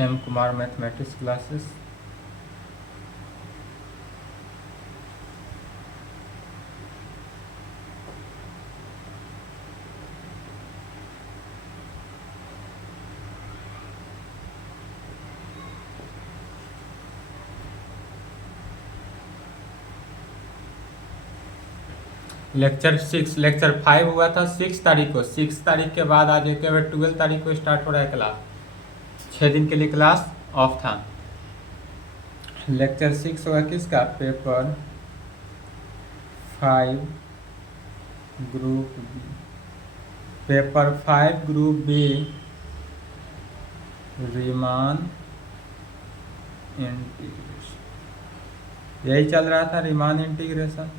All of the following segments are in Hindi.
M Kumar mathematics classes. Lecture 5 हुआ था 6 तारीख को। 6 तारीख के बाद आज एक 12 तारीख को स्टार्ट हो रहा है क्लास। 6 दिन के लिए क्लास ऑफ था। लेक्चर 6 होगा किसका? Paper 5 group B. Paper 5 group B, Riemann integration. यही चल रहा था, रीमान इंटीग्रेशन।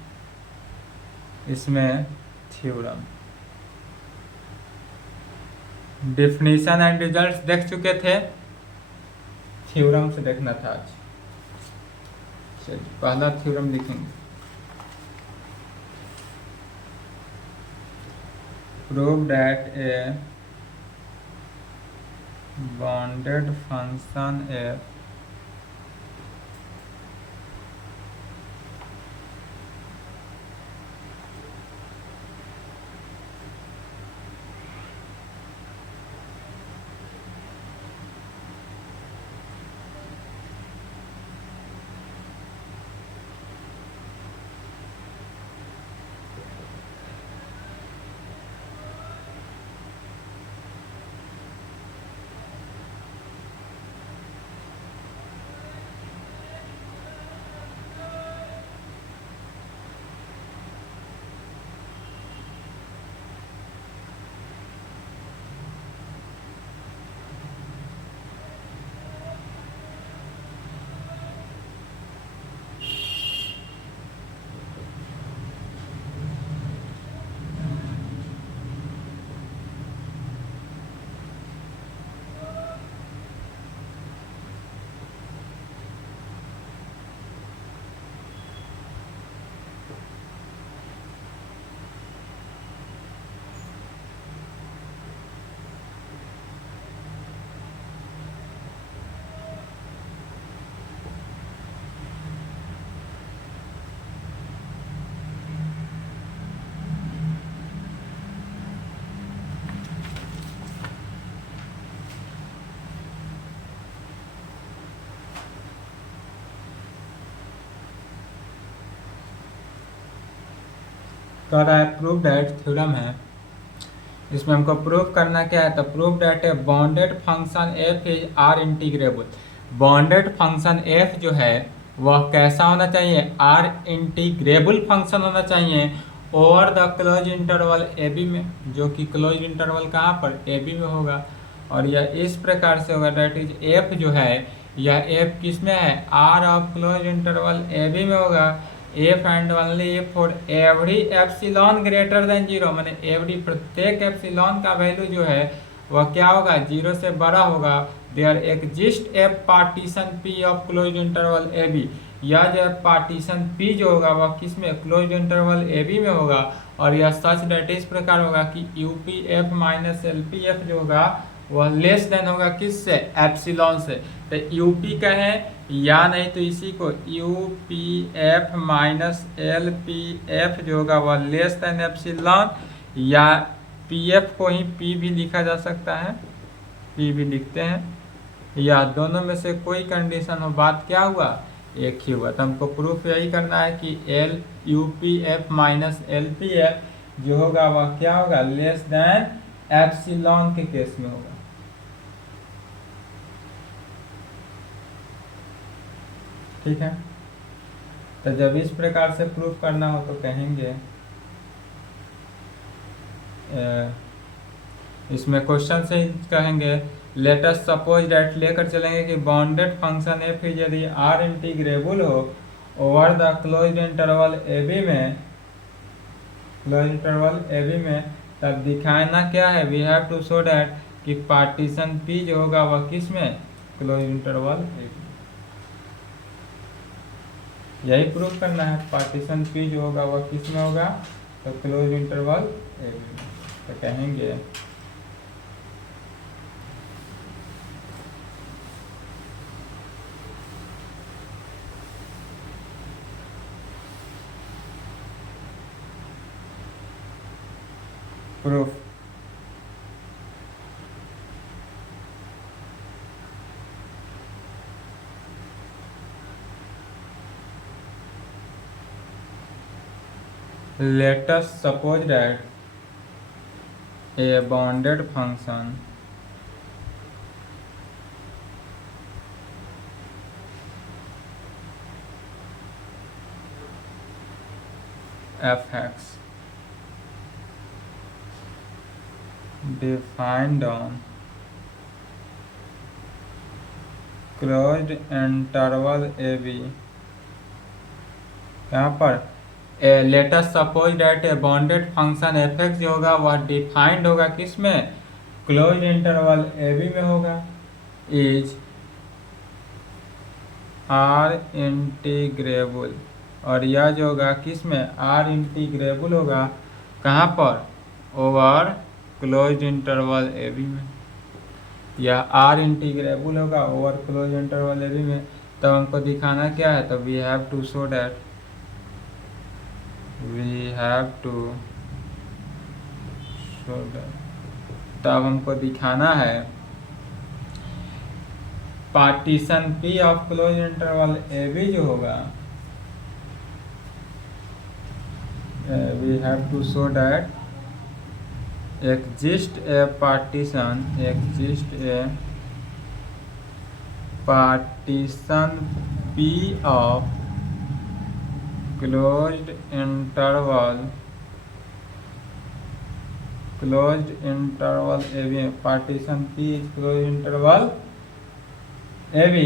इसमें थ्योरम, डेफिनेशन एंड रिजल्ट्स देख चुके थे, थ्योरम से देखना था आज। चलिए पहला थ्योरम लिखेंगे। Prove that a bounded function F कह रहा है प्रूव दैट, थ्योरम है। इसमें हमको प्रूव करना क्या है? तो prove that a bounded function F is R integrable. Bounded function F जो है वह कैसा होना चाहिए? आर इंटीग्रेबल फंक्शन होना चाहिए over the close interval A B में, जो कि क्लोज इंटरवल कहाँ पर? ए बी में होगा। और यह इस प्रकार से होगा, दैट इज एफ जो है, यह एफ किस में है? R of close interval A B में होगा। F and only F for every epsilon greater than zero, मैंने एवरी प्रत्येक एप्सिलॉन का वैल्यू जो है वह क्या होगा? जीरो से बड़ा होगा। There exist a partition P of close interval A B. यह जो पार्टीशन पी जो होगा वह किस में? क्लोज इंटरवल ए बी में होगा। और यह सच डेट इस प्रकार होगा कि you P F minus L P F जो होगा वह लेस देन होगा किससे? एप्सिलॉन से। तो यू पी कहें या नहीं तो इसी को you P F minus L P F जो होगा वह लेस देन एप्सिलॉन, या पी एफ को ही पी भी लिखा जा सकता है, पी भी लिखते हैं, या दोनों में से कोई कंडीशन हो। बात क्या हुआ? एक ही हुआ। तो हमको प्रूफ यही करना है कि L U P F minus L P F जो होगा वह क्या होगा? लेस देन एप्सिलॉन के केस में होगा। ठीक है। तो जब इस प्रकार से प्रूफ करना हो तो कहेंगे इसमें क्वेश्चन से कहेंगे लेट अस सपोज दैट, लेकर चलेंगे कि बाउंडेड फंक्शन एफ यदि आर इंटीग्रेबल हो over the closed interval A B में, क्लोज इंटरवल ए बी में, तब दिखाना क्या है? We have to show that कि पार्टीशन पी जो होगा वह किस में? Close interval A B. यही प्रूफ करना है। पार्टीशन पी जो होगा वह किस में होगा? तो क्लोज इंटरवल ए बी में। तो कहेंगे proof. Let us suppose that a bounded function f(x) defined on closed interval ab, यहाँ पर let us suppose date a bounded function f(x) जो होगा वह डिफाइंड होगा किस में, क्लोज्ड इंटरवल ए बी में होगा, इज आर इंटीग्रेबल, और यह जो होगा किस में, आर इंटीग्रेबल होगा, कहाँ पर, over closed interval A B में। यह आर इंटीग्रेबल होगा over closed interval A B में। तब हमको दिखाना क्या है, तो we have to show that, तब हमको दिखाना है partition P of close interval A B जो होगा, we have to show that exist a partition P of closed interval AB, partition P is closed interval AB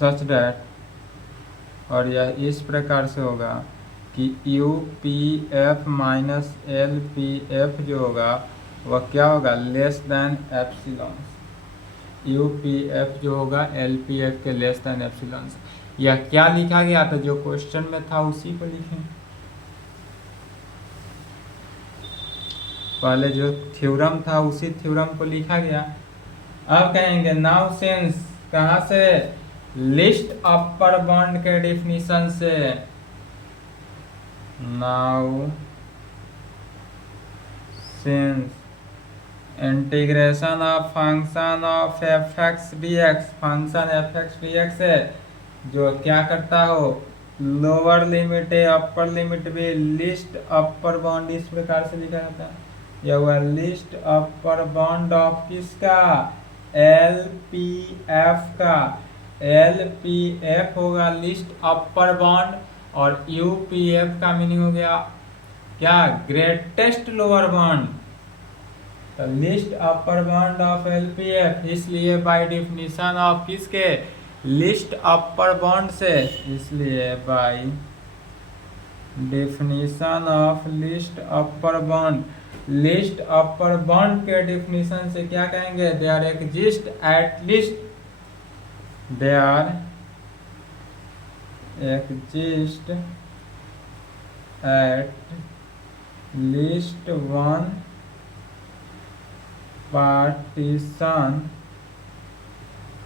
such that, और यह इस प्रकार से होगा कि you P F minus L P F जो होगा वह क्या होगा, less then epsilon. You P F जो होगा एल पी एफ के लेस देन एप्सिलॉन। यह क्या लिखा गया था, जो क्वेश्चन में था उसी को लिखें। पहले जो थ्योरम था उसी थ्योरम को लिखा गया। अब कहेंगे नाउ सिंस, कहाँ से, लिस्ट अपर बाउंड के डिफिनीशन से। Now since integration of function of F x D x, function F x D x है जो क्या करता हो, लोअर लिमिट है अपर लिमिट भी, लिस्ट अपर बाउंड इस प्रकार से लिखा जाता है। यह हुआ लिस्ट अपर बाउंड ऑफ किसका, एल पी एफ का। एल पी एफ होगा लिस्ट अपर बाउंड, और यू पी एफ का मीनिंग हो गया क्या, ग्रेटेस्ट लोअर बाउंड। तो least upper bound of L P F, इसलिए बाय डिफिनीशन ऑफ किसके, लिस्ट अपर बाउंड से, इसलिए by definition of least upper bound, least upper bound के डिफिनीशन से क्या कहेंगे, there are exist at least, there are exist at least one partition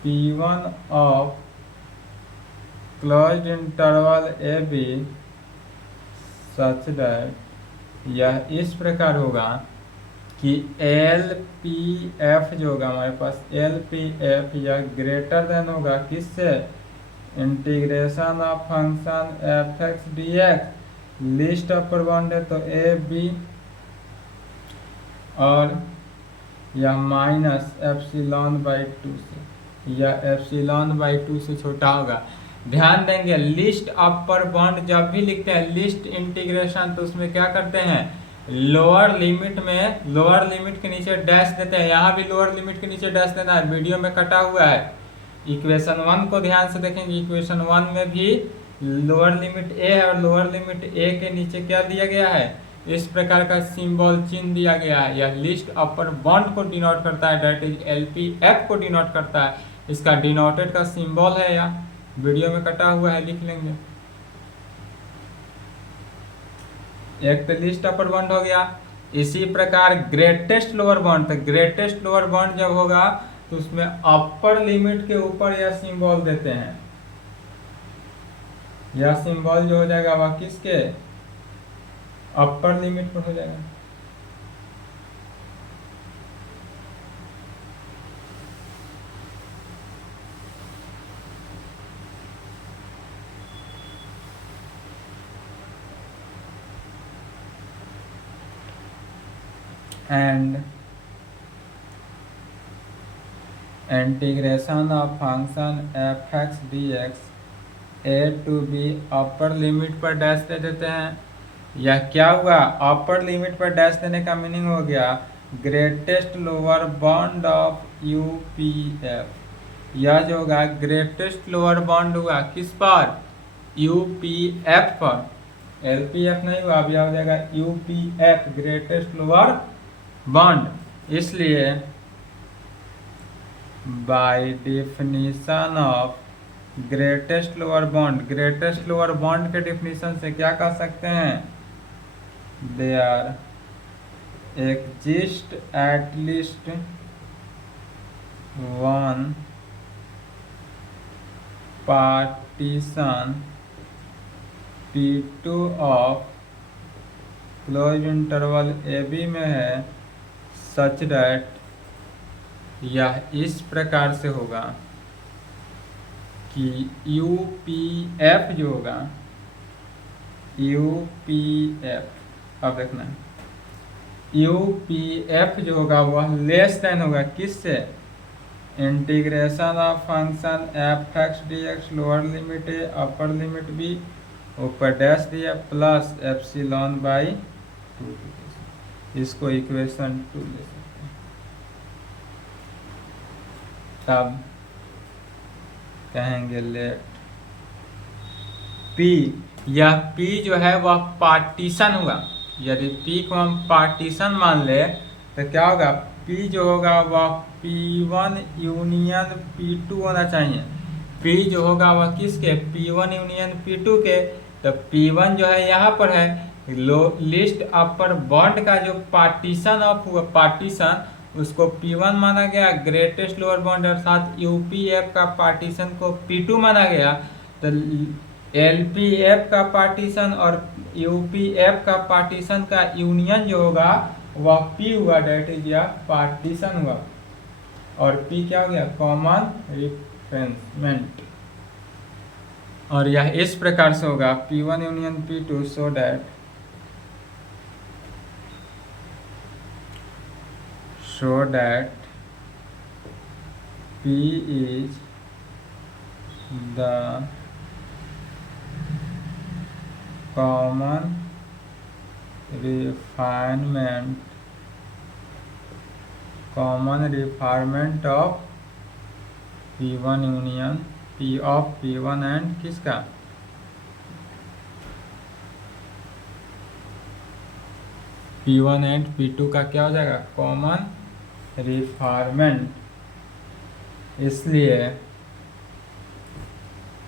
P1 of closed interval AB such that, यह इस प्रकार होगा कि एल पी एफ जो होगा हमारे पास, एल पी एफ यह ग्रेटर देन होगा किससे, integration of function F x D x, list upper bound है तो ए बी, और यह माइनस एप्सिलॉन बाई 2 से, यह एप्सिलॉन बाई 2 से छोटा होगा। ध्यान देंगे लिस्ट अपर बाउंड जब भी लिखते हैं लिस्ट इंटीग्रेशन, तो उसमें क्या करते हैं, लोअर लिमिट में, लोअर लिमिट के नीचे डैश देते हैं। यहाँ भी लोअर लिमिट के नीचे डैश देना है, वीडियो में कटा हुआ है। इक्वेशन 1 को ध्यान से देखेंगे, इक्वेशन 1 में भी लोअर लिमिट ए है और लोअर लिमिट ए के नीचे क्या दिया गया है, इस प्रकार का सिंबल चिन्ह दिया गया है। यह लिस्ट अपर बाउंड को डिनोट करता है, डेट इज एलपीएफ को डिनोट करता है। इसका डिनोटेड का सिंबल है, या वीडियो में कटा हुआ है, लिख लेंगे। एक तो लिस्ट अपर बाउंड हो गया, इसी प्रकार ग्रेटेस्ट लोअर बाउंड, तो ग्रेटेस्ट लोअर बाउंड जब होगा तो उसमें अपर लिमिट के ऊपर यह सिंबल देते हैं। यह सिंबल जो हो जाएगा वह किसके, अपर लिमिट पर हो जाएगा। And integration of function F x D X A to B upper limit पर डैश दे देते हैं। यह क्या हुआ, अपर लिमिट पर डैश देने का मीनिंग हो गया greatest lower bound of U P F. यह जो होगा ग्रेटेस्ट लोअर बाउंड हुआ किस पर, यू पी एफ पर, एल पी एफ नहीं हुआ, अब यह हो जाएगा U P F greatest lower bound. इसलिए by definition of greatest lower bound, greatest lower bound के डेफिनेशन से क्या कह सकते हैं, there exist at least one partition P2 of close interval AB में है सच दैट, यह इस प्रकार से होगा कि UPF जो होगा UPF, अब देखना UPF जो होगा वह लेस देन होगा किससे, integration of function F x D X lower limit A upper limit B ऊपर डैश दिया प्लस एप्सिलॉन बाई 2। इसको इक्वेशन 2 ले सकते हैं। तब कहेंगे लेट P, यह P जो है वह पार्टीशन हुआ। यदि P को हम पार्टीशन मान ले तो क्या होगा, P जो होगा वह P1 यूनियन P2 होना चाहिए। P जो होगा वह किसके, P1 यूनियन P2 के। तो P1 जो है यहाँ पर है लो लिस्ट अपर बाउंड का जो पार्टीशन ऑफ हुआ पार्टीशन, उसको P1 माना गया, ग्रेटेस्ट लोअर बाउंड अर्थात UPF का पार्टीशन को P2 माना गया। तो LPF का पार्टीशन और UPF का पार्टीशन का यूनियन जो होगा वह P हुआ, डेट इज या पार्टीशन हुआ। और P क्या हो गया, कॉमन रिफरेंसमेंट। और यह इस प्रकार से होगा P1 union P2 so that P is the common refinement of P1 union P of P1 and किसका, P1 एंड P2 का क्या हो जाएगा, कॉमन रिफार्मेंट। इसलिए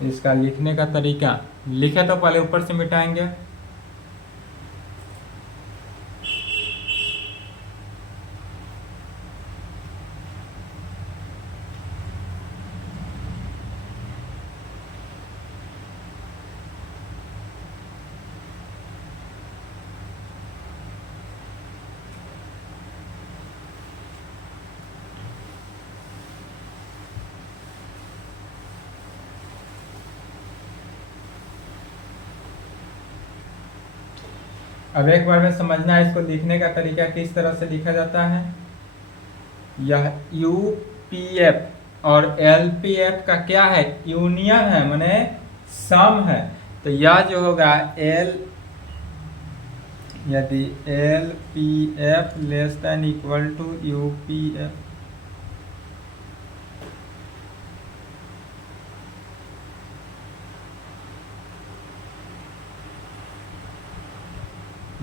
इसका लिखने का तरीका, लिखे तो पहले ऊपर से मिटाएंगे, अब एक बार में समझना है इसको लिखने का तरीका किस तरह से लिखा जाता है। यह UPF और LPF का क्या है, यूनियन है, माने सम है। तो यह जो होगा यदि LPF less than equal to UPF,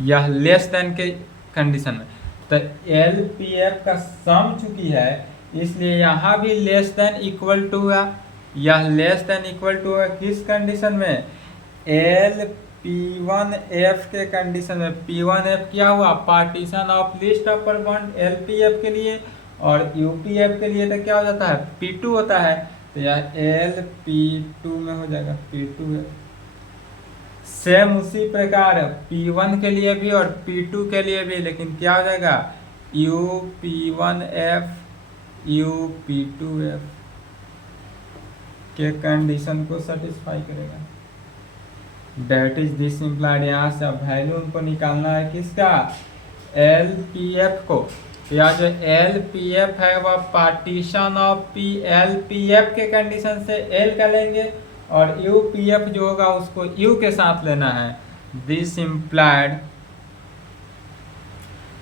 यह लेस देन के कंडीशन में, तो LPF का सम चुकी है इसलिए यहाँ भी लेस देन इक्वल टू हुआ। यह लेस देन इक्वल टू हुआ किस कंडीशन में, LP1F के कंडीशन में। P1F क्या हुआ, partition of least upper bound LPF के लिए, और UPF के लिए तो क्या हो जाता है, P2 होता है। तो यह LP2 में हो जाएगा, P2 है। सेम उसी प्रकार P1 के लिए भी और P2 के लिए भी, लेकिन क्या हो जाएगा, UP1F UP2F के कंडीशन को सेटिस्फाई करेगा। That is this implied. यहाँ से अब वैल्यू उनको निकालना है किसका, एल पी एफ को, या जो एल पी एफ है वह partition of P, L P F के कंडीशन से एल का लेंगे और यू पी एफ जो होगा उसको यू के साथ लेना है। दिस इम्प्लाइड,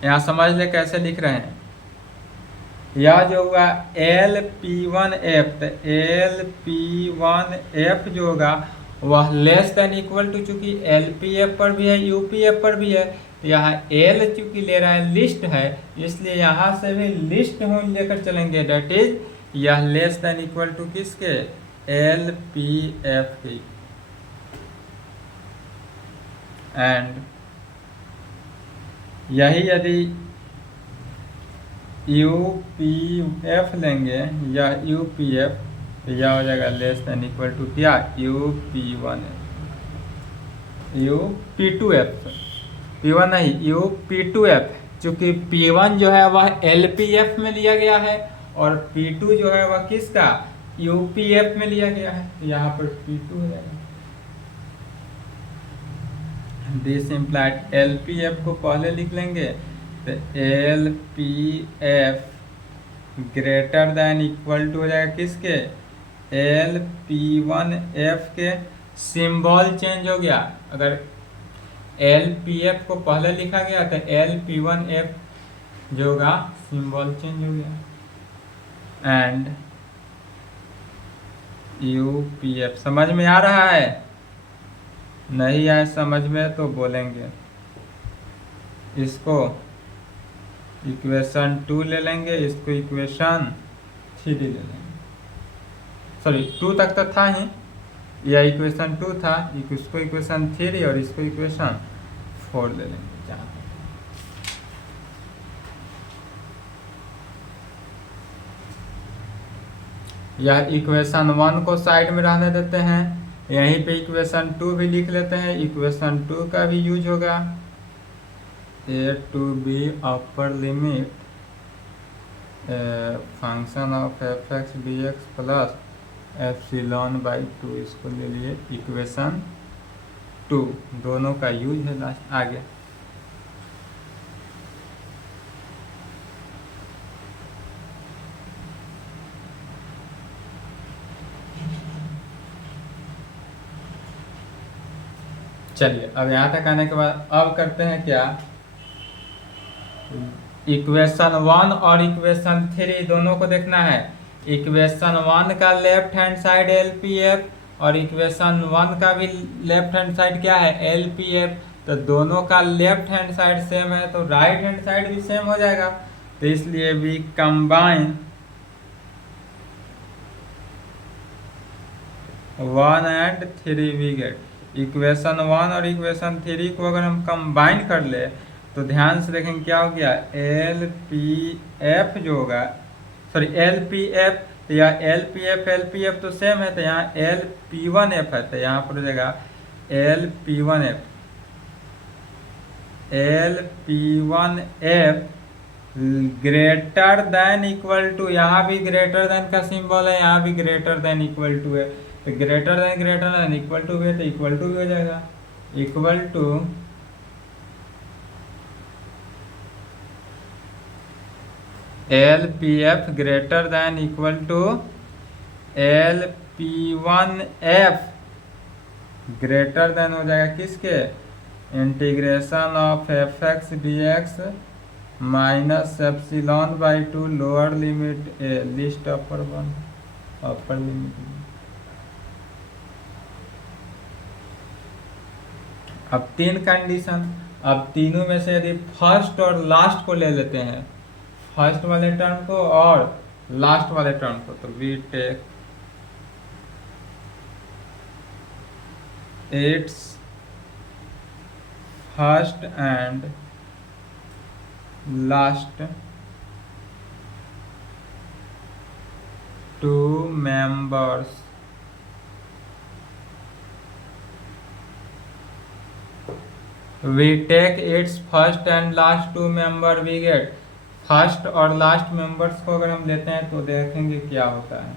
यहाँ समझ ले कैसे लिख रहे हैं, यह जो हुआ एल पी वन एफ, तो एल पी वन एफ जो होगा वह लेस देन इक्वल टू, चूंकि एल पी एफ पर भी है यू पी एफ पर भी है, तो यहाँ एल चूंकि ले रहा है लिस्ट है, इसलिए यहाँ से भी लिस्ट हम लेकर चलेंगे, डेट इज यह लेस देन इक्वल टू किसके, एल पी एफ की। एंड यही यदि यू पी एफ लेंगे या यू पी एफ, तो यह हो जाएगा लेस देन इक्वल टू क्या, U P one F, U P two F, P one नहीं यू पी टू एफ, चूंकि पी वन जो है वह एल पी एफ में लिया गया है और पी टू जो है वह किसका, यू पी एफ में लिया गया है, तो यहाँ पर पी टू हो जाएगा। This implied L P F को पहले लिख लेंगे, तो L P F greater than equal to हो जाएगा किसके, एल पी वन एफ के। सिंबल चेंज हो गया, अगर एल पी एफ को पहले लिखा गया तो एल पी वन एफ जो होगा सिंबल चेंज हो गया। एंड यू पी एफ समझ में आ रहा है, नहीं आए समझ में तो बोलेंगे। इसको इक्वेशन 2 ले लेंगे, इसको इक्वेशन 3 ले लेंगे, सॉरी 2 तक तो था ही, यह इक्वेशन 2 था, इसको इक्वेशन 3 और इसको इक्वेशन 4 ले लेंगे। जहाँ यह इक्वेशन 1 को साइड में रहने देते हैं, यहीं पे इक्वेशन 2 भी लिख लेते हैं, इक्वेशन 2 का भी यूज होगा, A to B upper limit function of F x D X plus epsilon by 2, इसको ले लिए इक्वेशन 2, दोनों का यूज है लास्ट आगे। चलिए अब यहाँ तक आने के बाद अब करते हैं क्या, इक्वेशन 1 और इक्वेशन 3 दोनों को देखना है। इक्वेशन 1 का left hand side L P F और इक्वेशन 1 का भी लेफ्ट हैंड साइड क्या है, एल पी एफ, तो दोनों का लेफ्ट हैंड साइड सेम है तो राइट हैंड साइड भी सेम हो जाएगा, तो इसलिए we combine 1 and 3 we get. Equation 1 और इक्वेशन 3 को अगर हम कंबाइन कर ले तो ध्यान से देखें क्या हो गया, एल पी एफ जो होगा, सॉरी एल पी एफ, तो यहाँ एल पी एफ तो सेम है, तो यहाँ एल पी वन एफ है, तो यहाँ पर हो जाएगा L P one F, L P one F greater than equal to, यहाँ भी ग्रेटर देन का सिंबल है, यहाँ भी ग्रेटर देन इक्वल टू है, तो ग्रेटर देन इक्वल टू भी है तो इक्वल टू भी हो जाएगा, equal to L P F greater than equal to L P one F greater than हो जाएगा किसके, integration of F x D x minus epsilon by 2 lower limit A least upper one upper limit. अब 3 कंडीशन, अब तीनों में से यदि फर्स्ट और लास्ट को ले लेते हैं, फर्स्ट वाले टर्म को और लास्ट वाले टर्म को, तो we take its first and last 2 members we take its first and last 2 member we get, first और लास्ट मेंबर्स को अगर हम लेते हैं तो देखेंगे क्या होता है।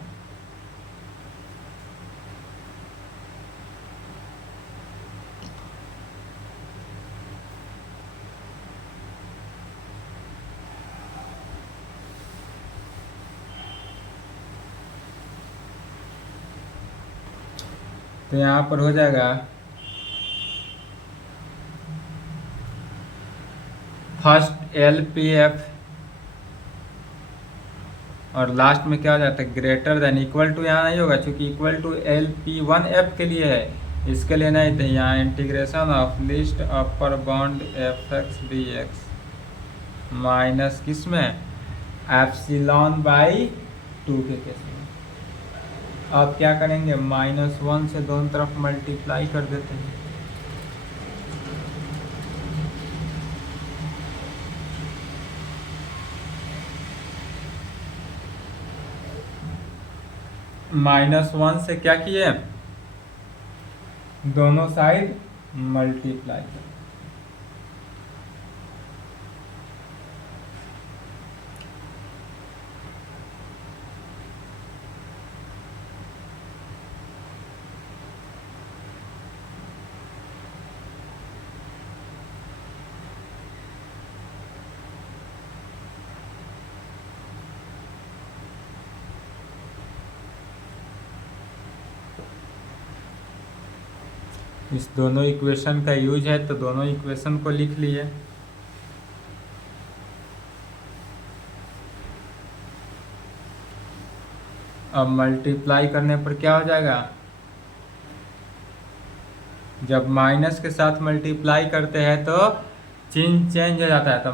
तो यहाँ पर हो जाएगा फर्स्ट LPF और लास्ट में क्या हो जाता है ग्रेटर देन इक्वल टू, यहाँ नहीं होगा क्योंकि इक्वल टू LP1F के लिए है, इसके लिए नहीं थे। यहाँ integration of least upper bound fx/dx minus किस में एप्सिलॉन बाई 2 के केस में। अब क्या करेंगे -1 से दोनों तरफ मल्टीप्लाई कर देते हैं। -1 से क्या किए दोनों साइड मल्टीप्लाई कर। इस दोनों इक्वेशन का यूज है तो दोनों इक्वेशन को लिख लिए। अब मल्टीप्लाई करने पर क्या हो जाएगा, जब माइनस के साथ मल्टीप्लाई करते हैं तो चिन्ह चेंज हो जाता है, तो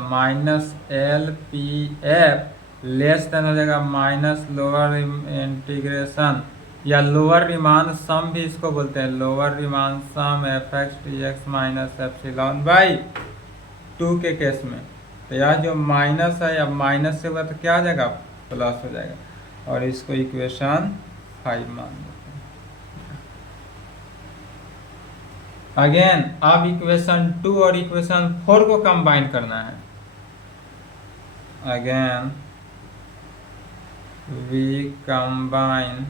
-LPF लेस देन हो जाएगा माइनस लोअर इंटीग्रेशन या लोअर रिमान सम भी इसको बोलते हैं, lower Riemann sum fx/dx minus epsilon by 2 के केस में। तो यह जो माइनस है अब माइनस से होगा तो क्या हो जाएगा प्लस हो जाएगा और इसको इक्वेशन 5 मान लेते हैं। अगेन अब इक्वेशन 2 और इक्वेशन 4 को कंबाइन करना है। Again we combine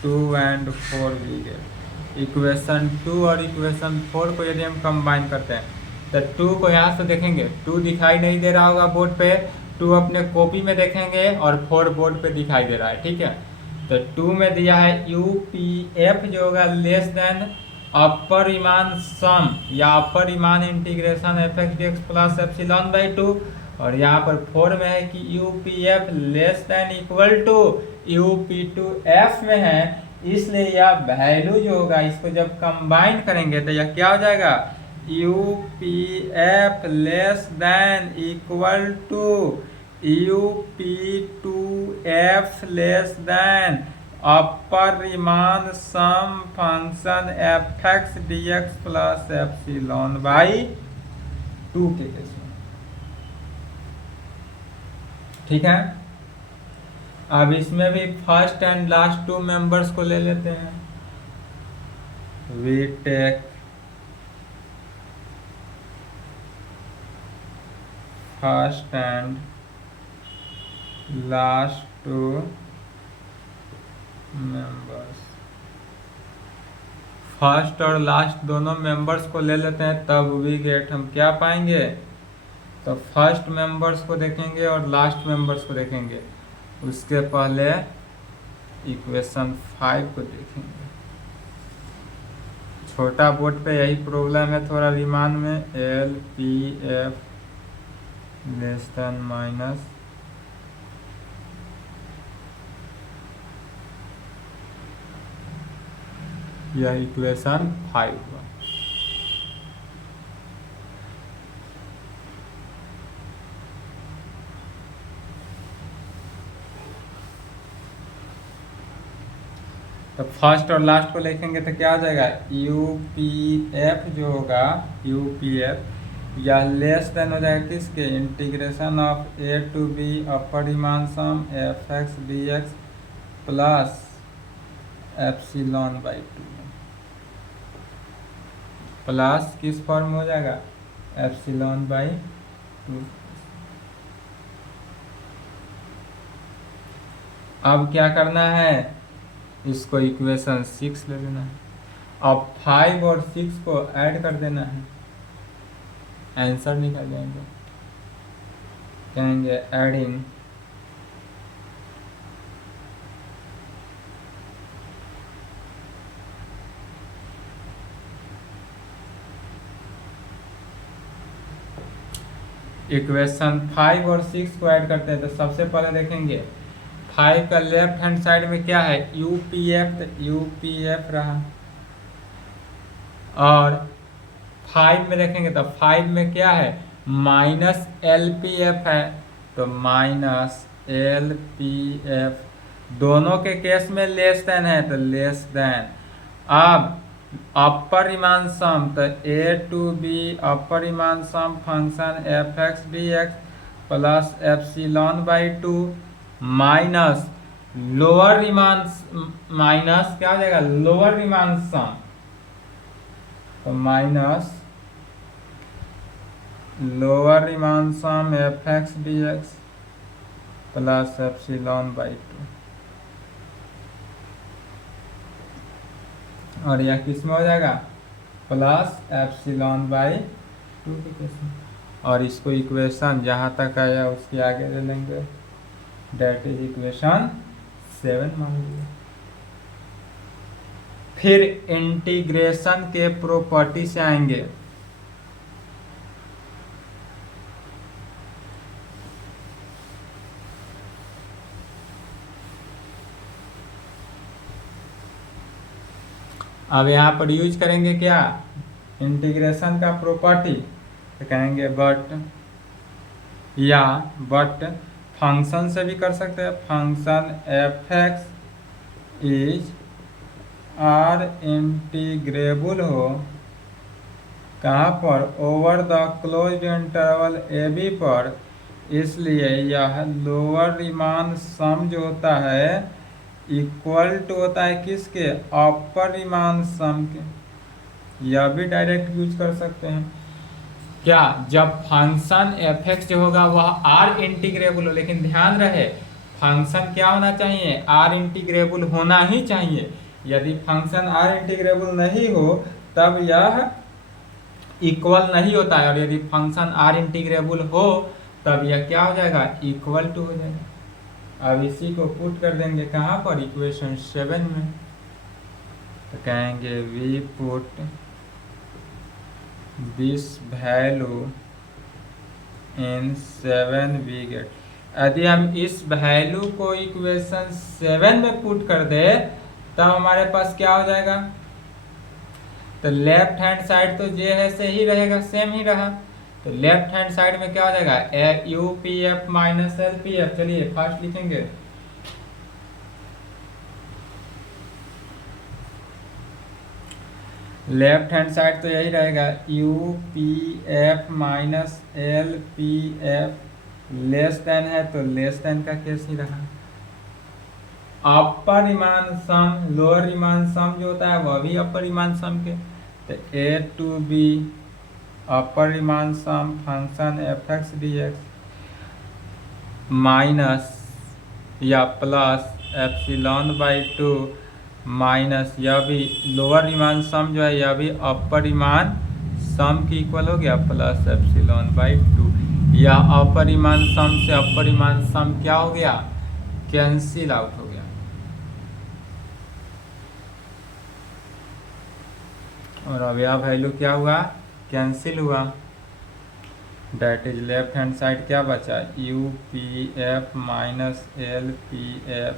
2 and 4 we get equation 2 और इक्वेशन 4 को यदि हम कंबाइन करते हैं तो 2 को यहाँ से देखेंगे 2 दिखाई नहीं दे रहा होगा बोर्ड पे, 2 अपने कॉपी में देखेंगे और 4 बोर्ड पे दिखाई दे रहा है, ठीक है। तो 2 में दिया है UPF जो होगा less than upper Riemann sum या upper Riemann integration fx/dx plus epsilon by 2, और यहाँ पर 4 में है कि UPF less than equal to UP2F में है, इसलिए यह वैल्यू जो होगा इसको जब कंबाइन करेंगे तो यह क्या हो जाएगा UPF less than equal to UP2F less than upper Riemann sum function fx/dx plus epsilon by 2 के केस में, ठीक है। अब इसमें भी फर्स्ट एंड लास्ट 2 मेंबर्स को ले लेते हैं। We take first and last 2 members, first और लास्ट दोनों मेंबर्स को ले लेते हैं, तब वी गेट हम क्या पाएंगे, तो फर्स्ट मेंबर्स को देखेंगे और लास्ट मेंबर्स को देखेंगे, उसके पहले इक्वेशन 5 को देखेंगे। छोटा बोर्ड पे यही प्रॉब्लम है थोड़ा रिमान में, LPF लेस देन माइनस यह इक्वेशन 5 हुआ। तो फर्स्ट और लास्ट को लिखेंगे तो क्या हो जाएगा UPF जो होगा UPF या लेस देन हो जाएगा किसके integration of A to B upper Riemann sum fx/dx plus epsilon by 2 plus किस फॉर्म में हो जाएगा एप्सिलॉन बाई 2। अब क्या करना है, इसको इक्वेशन 6 ले लेना है। अब 5 और 6 को ऐड कर देना है, आंसर निकल जाएंगे। कहेंगे एडिंग इक्वेशन 5 और 6 को ऐड करते हैं तो सबसे पहले देखेंगे 5 का लेफ्ट हैंड साइड में क्या है यूपीएफ, तो यूपीएफ रहा, और 5 में देखेंगे तो 5 में क्या है माइनस एलपीएफ है, तो माइनस एलपीएफ, दोनों के केस में लेस देन है तो लेस देन। अब अपर रिमान सम, तो ए to B upper Riemann sum function F x D X plus epsilon by 2 minus lower Riemann, minus क्या हो जाएगा लोअर रिमान सम, तो minus lower Riemann sum F x D X plus epsilon by 2, और यह किस में हो जाएगा प्लस एप्सिलॉन बाई 2 के केस में, और इसको इक्वेशन जहाँ तक आया उसके आगे ले लेंगे, डेट इज इक्वेशन 7 मान लीजिए। फिर इंटीग्रेशन के प्रॉपर्टी से आएंगे, अब यहाँ पर यूज करेंगे क्या इंटीग्रेशन का प्रॉपर्टी, तो कहेंगे बट फंक्शन से भी कर सकते हैं, function F X is R integrable हो कहाँ पर over the closed interval A B पर, इसलिए यह लोअर रिमान सम जो होता है इक्वल टू होता है किसके अपर रिमान सम के। यह भी डायरेक्ट यूज कर सकते हैं क्या, जब फंक्शन एफ एक्स जो होगा वह आर इंटीग्रेबल हो, लेकिन ध्यान रहे फंक्शन क्या होना चाहिए आर इंटीग्रेबल होना ही चाहिए। यदि फंक्शन आर इंटीग्रेबल नहीं हो तब यह इक्वल नहीं होता है, और यदि फंक्शन आर इंटीग्रेबल हो तब यह क्या हो जाएगा इक्वल टू हो जाएगा। अब इसी को पुट कर देंगे कहाँ पर इक्वेशन 7 में, तो कहेंगे we put this value in 7 we get. यदि हम इस वैल्यू को इक्वेशन 7 में पुट कर दे तब हमारे पास क्या हो जाएगा, तो लेफ्ट हैंड साइड तो जे है से ही रहेगा, सेम ही रहा, तो लेफ्ट हैंड साइड में क्या हो जाएगा U P F minus L P F. चलिए फास्ट लिखेंगे, लेफ्ट हैंड साइड तो यही रहेगा you P F minus L P F, less then है तो लेस देन का केस ही रहा। अपर रिमान सम लोअर रिमान सम जो होता है वह भी अपर रिमान सम के, तो ए to B upper Riemann sum function F x D x minus या प्लस एप्सिलॉन बाई 2 माइनस यह भी लोअर रिमान सम जो है यह भी अपर रिमान सम की इक्वल हो गया प्लस एप्सिलॉन बाई 2। यह अपर रिमान सम से अपर रिमान सम क्या हो गया कैंसिल आउट हो गया, और अब यह वैल्यू क्या हुआ कैंसिल हुआ। That is left hand side क्या बचा U P F minus L P F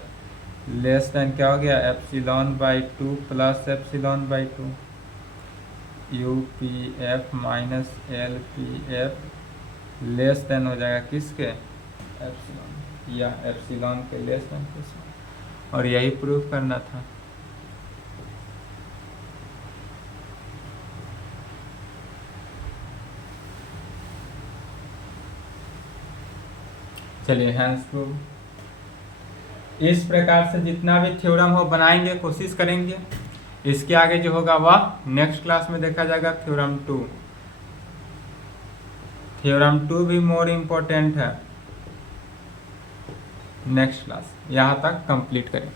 less than क्या हो गया epsilon by 2 plus epsilon by 2, U P F minus L P F less than हो जाएगा किसके एप्सिलॉन, या एप्सिलॉन के लेस देन किसके, और यही प्रूफ करना था। चलिए हैंस प्रूफ, इस प्रकार से जितना भी थ्योरम हो बनाएंगे, कोशिश करेंगे। इसके आगे जो होगा वह नेक्स्ट क्लास में देखा जाएगा। थ्योरम 2, थ्योरम 2 भी मोर इम्पोर्टेंट है। नेक्स्ट क्लास यहाँ तक कंप्लीट करें।